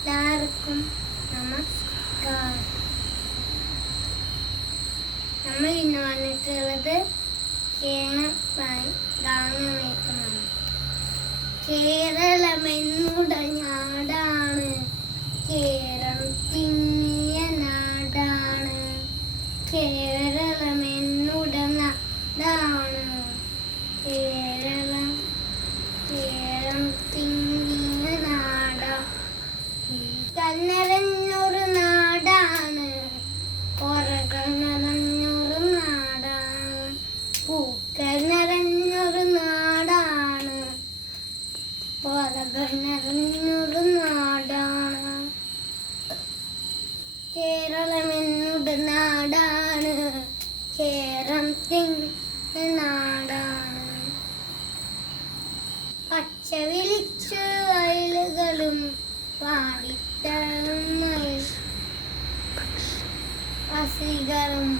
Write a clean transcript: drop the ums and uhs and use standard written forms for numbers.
എല്ലാവർക്കും നമസ്കാരം. നമ്മൾ ഇന്ന് വന്നിട്ടുള്ളത് ഗാനമേറ്റമാണ്. കേരളം എന്നുടെ നാടാണ്, കേരളം തിങ്ങിയ നാടാണ്. കേരളം എന്നുടെ നാടാണ്, കേരളം തിങ്ങിയ നാടാ. കന്നരഞ്ഞൊരു നാടാണ്, ഒറകൾ നിറഞ്ഞൊരു നാടാണ്. പൂക്കൾ നിറഞ്ഞൊരു നാടാണ്, ഒറകൾ നിറഞ്ഞൊരു നാടാണ്. കേരളം എന്നുടെ നാടാണ്, കേരളം തിങ്ങിയ നാടാണ്. പച്ച വിളിച്ചു വയലുകളും പാടിത്തളും പക്ഷികളും